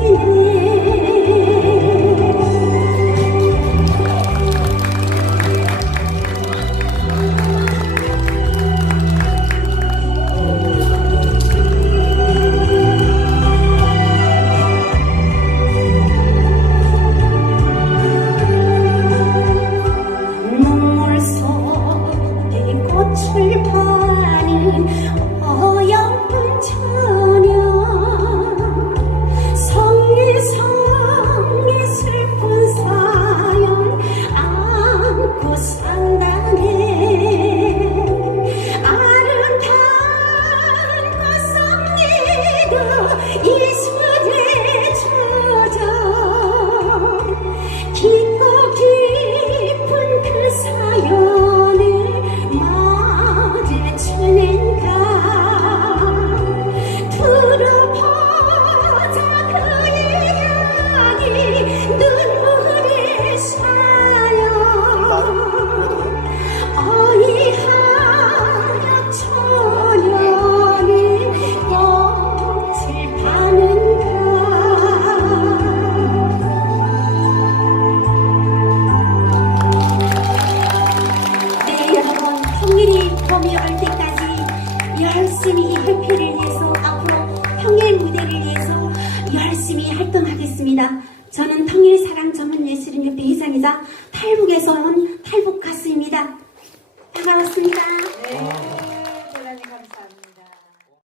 一 ได้ 회피를 위해서 앞으로 평일 무대를 위해서 열심히 활동하겠습니다. 저는 평일사랑 전문예술인협회 회장이자 탈북에서 온 탈북 가수입니다. 반갑습니다.